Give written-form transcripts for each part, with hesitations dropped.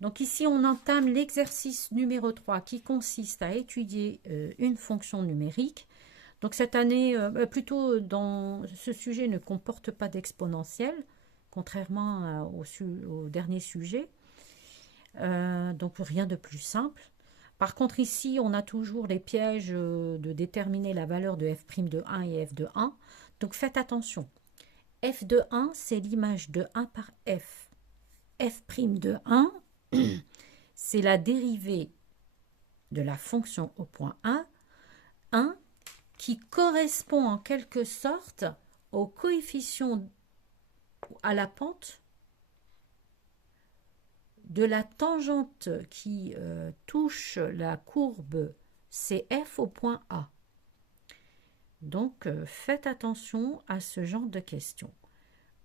Donc ici, on entame l'exercice numéro 3 qui consiste à étudier une fonction numérique. Donc cette année, plutôt dans ce sujet ne comporte pas d'exponentielle, contrairement au dernier sujet. Donc rien de plus simple. Par contre ici, on a toujours les pièges de déterminer la valeur de f' de 1 et f de 1. Donc faites attention. F de 1, c'est l'image de 1 par f. F' de 1, c'est la dérivée de la fonction au point 1 qui correspond en quelque sorte au coefficient à la pente de la tangente qui touche la courbe CF au point A. Donc, faites attention à ce genre de questions.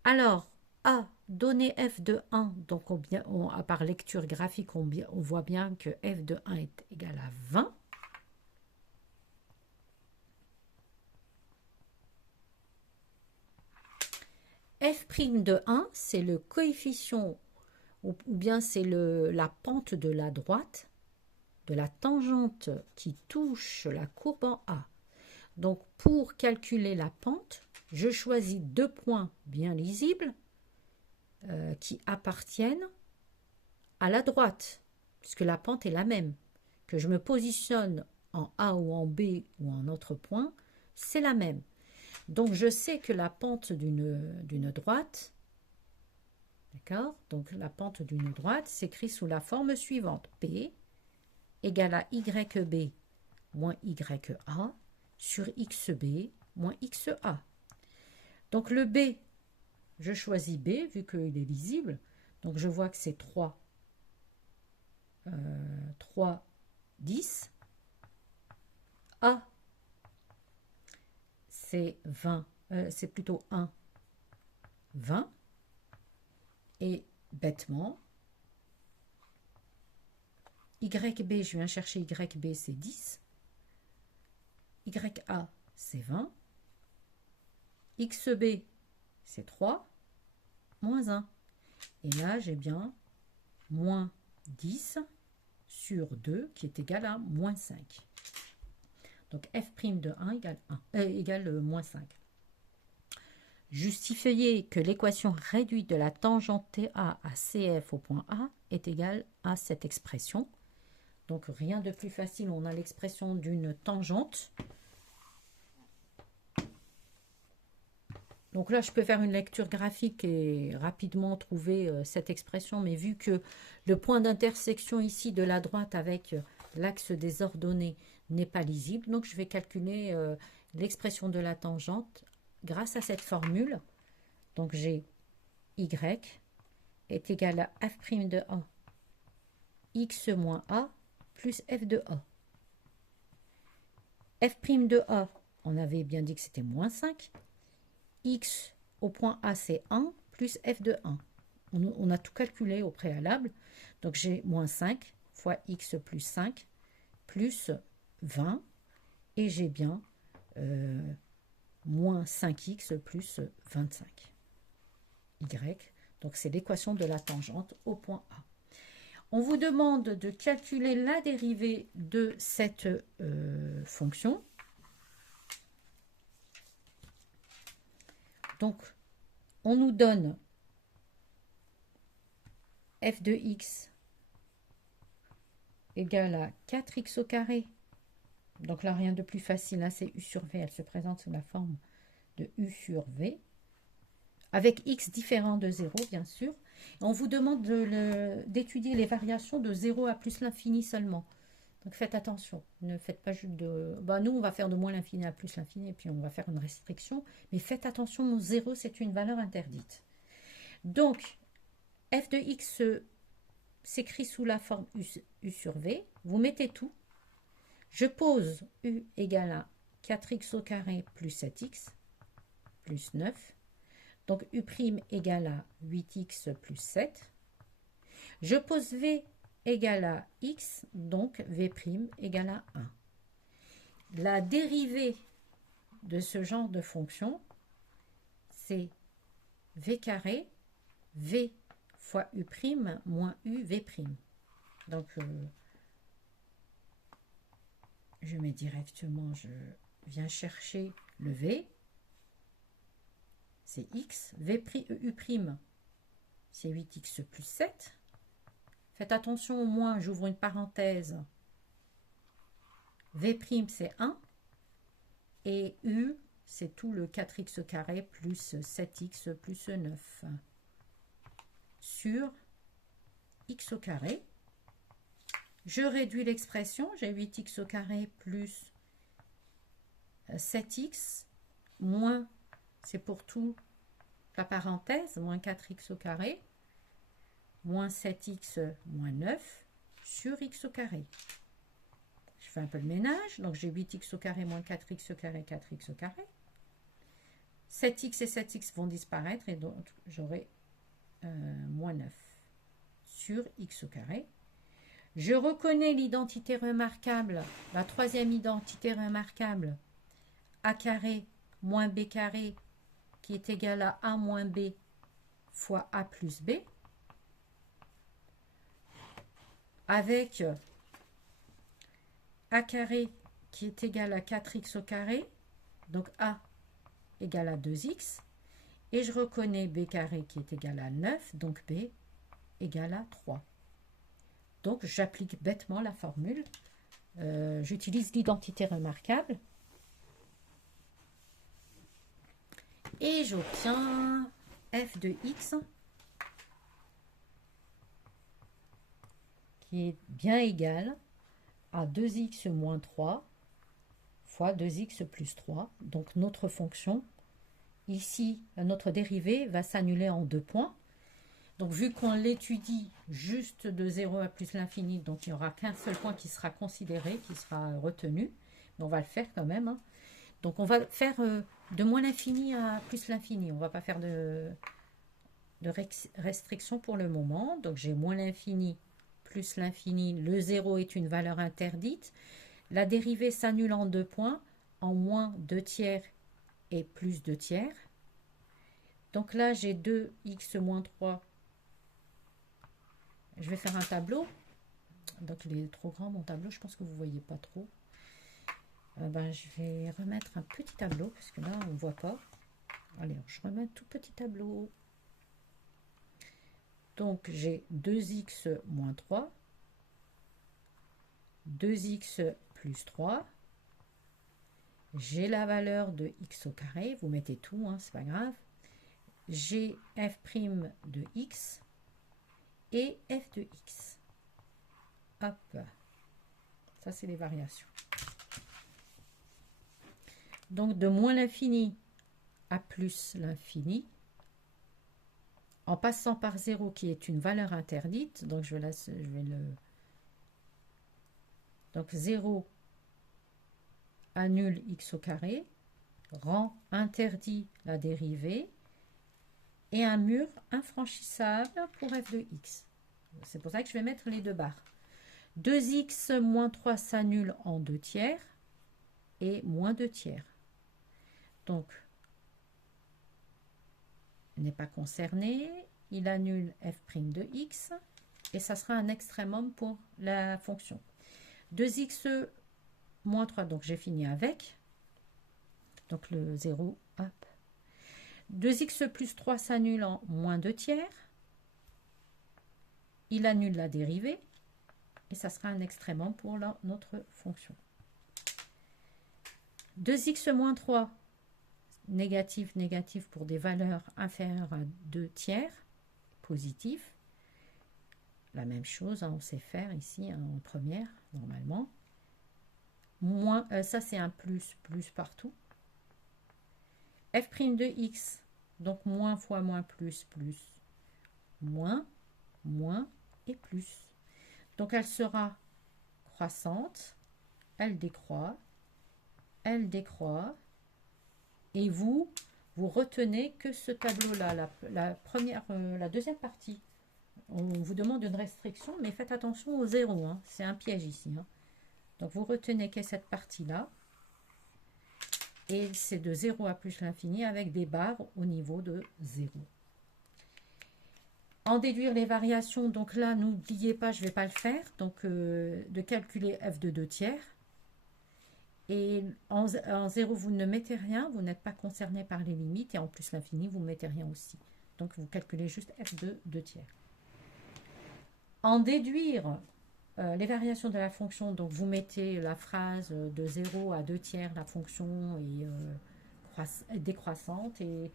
Alors, A, donner f de 1, donc par lecture graphique, on voit bien que f de 1 est égal à 20. F' de 1, c'est le coefficient, ou bien c'est la pente de la droite, de la tangente qui touche la courbe en A. Donc, pour calculer la pente, je choisis deux points bien lisibles qui appartiennent à la droite, puisque la pente est la même. Que je me positionne en A ou en B ou en autre point, c'est la même. Donc, je sais que la pente d'une droite, d'accord, donc la pente d'une droite s'écrit sous la forme suivante. P égale à YB moins YA sur XB moins XA. Donc le B, je choisis B vu qu'il est lisible. Donc je vois que c'est 3, 10. A, c'est 20, c'est plutôt 1, 20. Et bêtement, YB, je viens chercher YB, c'est 10. YA, c'est 20. XB, c'est 3, moins 1. Et là, j'ai bien moins 10 sur 2 qui est égal à moins 5. Donc f' de 1 égale moins 5. Justifier que l'équation réduite de la tangente TA à CF au point A est égale à cette expression. Donc rien de plus facile, on a l'expression d'une tangente. Donc là, je peux faire une lecture graphique et rapidement trouver cette expression, mais vu que le point d'intersection ici de la droite avec l'axe des ordonnées n'est pas lisible, donc je vais calculer l'expression de la tangente grâce à cette formule. Donc j'ai y est égal à f' de a x moins a plus f de a. F' de a, on avait bien dit que c'était moins 5. X au point A, c'est 1 plus f de 1. On a tout calculé au préalable. Donc, j'ai moins 5 fois x plus 5 plus 20. Et j'ai bien moins 5x plus 25. Y. Donc, c'est l'équation de la tangente au point A. On vous demande de calculer la dérivée de cette fonction. Donc, on nous donne f de x égale à 4x au carré. Donc là, rien de plus facile, hein, c'est u sur v. Elle se présente sous la forme de u sur v, avec x différent de 0, bien sûr. Et on vous demande d'étudier les variations de 0 à plus l'infini seulement. Donc faites attention, ne faites pas juste de... nous, on va faire de moins l'infini à plus l'infini, et puis on va faire une restriction. Mais faites attention, 0, c'est une valeur interdite. Donc, f de x s'écrit sous la forme u sur v. Vous mettez tout. Je pose u égale à 4x au carré plus 7x plus 9. Donc, u' égale à 8x plus 7. Je pose v égale à x, donc v' égale à 1. La dérivée de ce genre de fonction, c'est v carré, v fois U' moins UV'. Donc, je mets directement, je viens chercher le V. C'est X. U', c'est 8X plus 7. Faites attention au moins, j'ouvre une parenthèse. V' c'est 1. Et U, c'est tout le 4x carré plus 7x plus 9 sur x au carré. Je réduis l'expression, j'ai 8x au carré plus 7x moins, c'est pour tout la parenthèse, moins 4x au carré, moins 7x moins 9 sur x au carré. Je fais un peu le ménage, donc j'ai 8x au carré moins 4x au carré, 4x au carré. 7x et 7x vont disparaître et donc j'aurai moins 9 sur x au carré. Je reconnais l'identité remarquable, la troisième identité remarquable, a carré moins b carré qui est égal à a moins b fois a plus b, avec a carré qui est égal à 4x au carré, donc a égale à 2x, et je reconnais b carré qui est égal à 9, donc b égale à 3. Donc j'applique bêtement la formule, j'utilise l'identité remarquable, et j'obtiens f de x qui est bien égal à 2x moins 3 fois 2x plus 3. Donc notre fonction, ici, notre dérivée va s'annuler en 2 points. Donc vu qu'on l'étudie juste de 0 à plus l'infini, donc il n'y aura qu'un seul point qui sera considéré, qui sera retenu. Mais on va le faire quand même. Hein. Donc on va faire de moins l'infini à plus l'infini. On ne va pas faire de restriction pour le moment. Donc j'ai moins l'infini plus l'infini. Le 0 est une valeur interdite. La dérivée s'annule en 2 points, en moins 2 tiers et plus 2 tiers. Donc là, j'ai 2x moins 3. Je vais faire un tableau. Donc il est trop grand mon tableau, je pense que vous ne voyez pas trop. Je vais remettre un petit tableau, parce que là, on ne voit pas. Allez, je remets un tout petit tableau. Donc j'ai 2x moins 3. 2x plus 3. J'ai la valeur de x au carré. Vous mettez tout, hein, c'est pas grave. J'ai f' de x et f de x. Hop. Ça, c'est les variations. Donc, de moins l'infini à plus l'infini, en passant par 0 qui est une valeur interdite. Donc, je vais le... Donc, 0 annule x au carré, rend interdit la dérivée, et un mur infranchissable pour f de x. C'est pour ça que je vais mettre les deux barres. 2x moins 3 s'annule en 2 tiers et moins 2 tiers. Donc, n'est pas concerné. Il annule f' de x et ça sera un extrémum pour la fonction. 2x moins 3, donc j'ai fini avec. Donc le 0, hop. 2x plus 3 s'annule en moins 2 tiers. Il annule la dérivée. Et ça sera un extrémum pour notre fonction. 2x moins 3, négatif, négatif pour des valeurs inférieures à 2 tiers, positif. La même chose, hein, on sait faire ici hein, en première, normalement. Moins, ça c'est un plus, plus partout. F' de x, donc moins fois moins plus, plus, moins, moins et plus. Donc elle sera croissante, elle décroît, et vous retenez que ce tableau-là, la deuxième partie. On vous demande une restriction, mais faites attention au 0, hein, c'est un piège ici. Hein. Donc vous retenez que cette partie-là, et c'est de 0 à plus l'infini avec des barres au niveau de 0. En déduire les variations, donc là, n'oubliez pas, je ne vais pas le faire, donc de calculer f de 2 tiers. Et en 0, vous ne mettez rien, vous n'êtes pas concerné par les limites, et en plus l'infini, vous ne mettez rien aussi. Donc vous calculez juste f de 2 tiers. En déduire les variations de la fonction, donc vous mettez la phrase de 0 à 2 tiers, la fonction est décroissante, et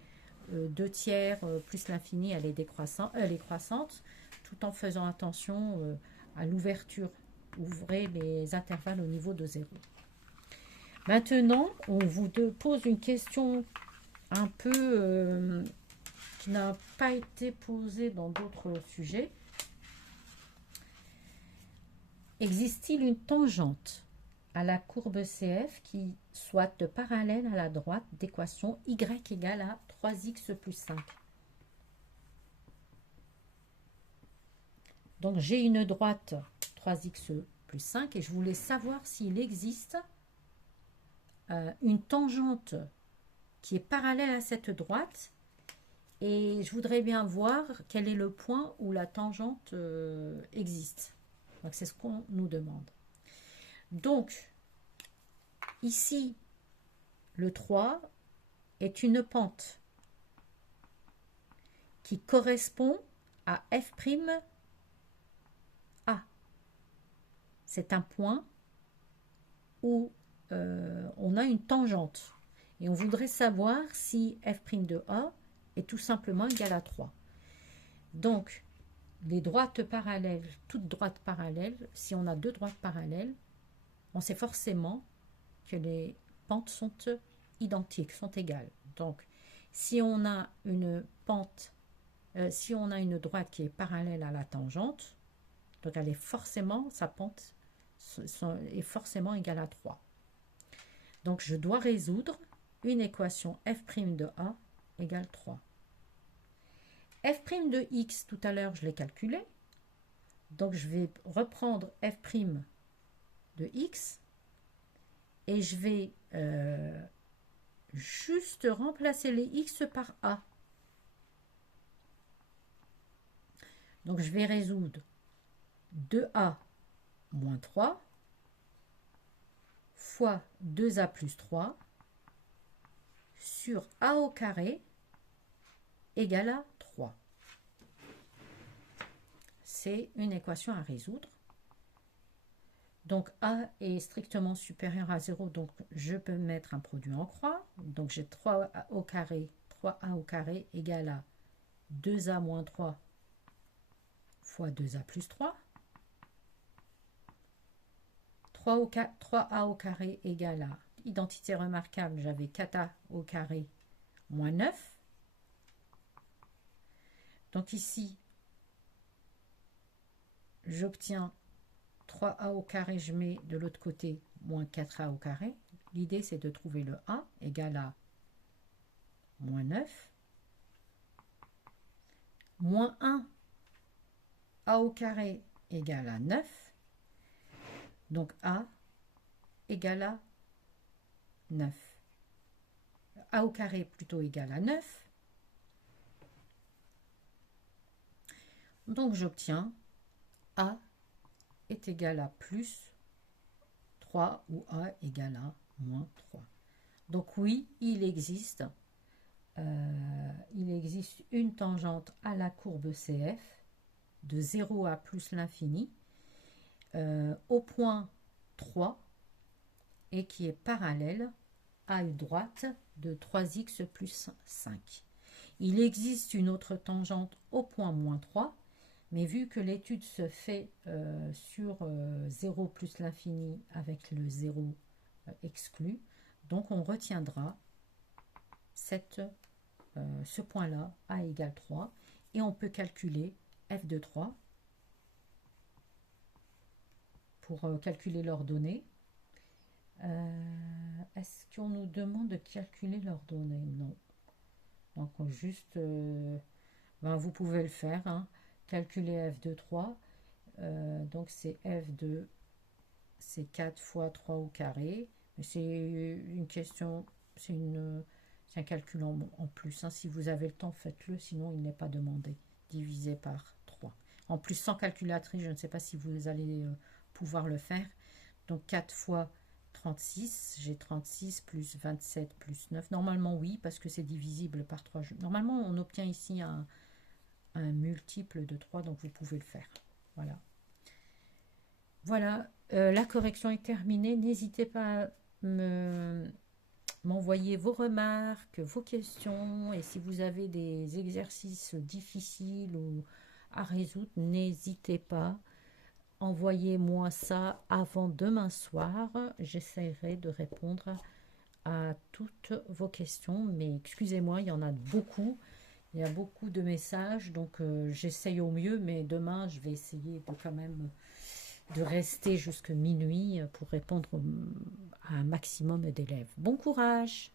2 tiers plus l'infini, elle est croissante, tout en faisant attention à l'ouverture. Ouvrez les intervalles au niveau de 0. Maintenant, on vous pose une question un peu qui n'a pas été posée dans d'autres sujets. Existe-t-il une tangente à la courbe CF qui soit de parallèle à la droite d'équation y égale à 3x plus 5? Donc j'ai une droite 3x plus 5 et je voulais savoir s'il existe une tangente qui est parallèle à cette droite, et je voudrais bien voir quel est le point où la tangente existe. Donc c'est ce qu'on nous demande. Donc ici, le 3 est une pente qui correspond à f'. C'est un point où on a une tangente. Et on voudrait savoir si f' de A est tout simplement égal à 3. Donc, les droites parallèles, toutes droites parallèles, si on a deux droites parallèles, on sait forcément que les pentes sont identiques, sont égales. Donc, si on a une pente, si on a une droite qui est parallèle à la tangente, donc elle est forcément, sa pente est forcément égale à 3. Donc, je dois résoudre une équation f' de A égale 3. f' de x, tout à l'heure, je l'ai calculé. Donc, je vais reprendre f' de x et je vais juste remplacer les x par A. Donc, je vais résoudre 2A moins 3 fois 2A plus 3 sur A au carré égale à 3. C'est une équation à résoudre. Donc A est strictement supérieur à 0, donc je peux mettre un produit en croix. Donc j'ai 3A au carré égale à 2A moins 3 fois 2A plus 3. 3A au carré égale à, identité remarquable, j'avais 4A au carré moins 9. Donc ici, j'obtiens 3A au carré, je mets de l'autre côté moins 4A au carré. L'idée, c'est de trouver le A égal à moins 9. Moins 1, A au carré égale à 9. Donc A égale à 9. A au carré plutôt égale à 9. Donc j'obtiens A est égal à plus 3 ou A égale à moins 3. Donc oui, il existe une tangente à la courbe CF de 0 à plus l'infini au point 3 et qui est parallèle à une droite de 3x plus 5. Il existe une autre tangente au point moins 3, mais vu que l'étude se fait sur 0 plus l'infini avec le 0 exclu, donc on retiendra ce point-là, A égale 3, et on peut calculer f de 3 pour calculer l'ordonnée. Est-ce qu'on nous demande de calculer l'ordonnée? Non. Donc juste, vous pouvez le faire, hein. Calculer f de 3. Donc c'est f de, c'est 4 fois 3 au carré. C'est une question, c'est un calcul en plus, hein. Si vous avez le temps, faites-le, sinon il n'est pas demandé. divisé par 3. En plus, sans calculatrice, je ne sais pas si vous allez pouvoir le faire. Donc 4 fois 36, j'ai 36 plus 27 plus 9. Normalement, oui, parce que c'est divisible par 3. Normalement, on obtient ici un multiple de 3, donc vous pouvez le faire. Voilà. Voilà, la correction est terminée. N'hésitez pas à m'envoyer vos remarques, vos questions. Et si vous avez des exercices difficiles ou à résoudre, n'hésitez pas. Envoyez-moi ça avant demain soir. J'essaierai de répondre à toutes vos questions. Mais excusez-moi, il y en a beaucoup. Il y a beaucoup de messages, donc j'essaye au mieux. Mais demain, je vais essayer de quand même de rester jusqu'à minuit pour répondre à un maximum d'élèves. Bon courage!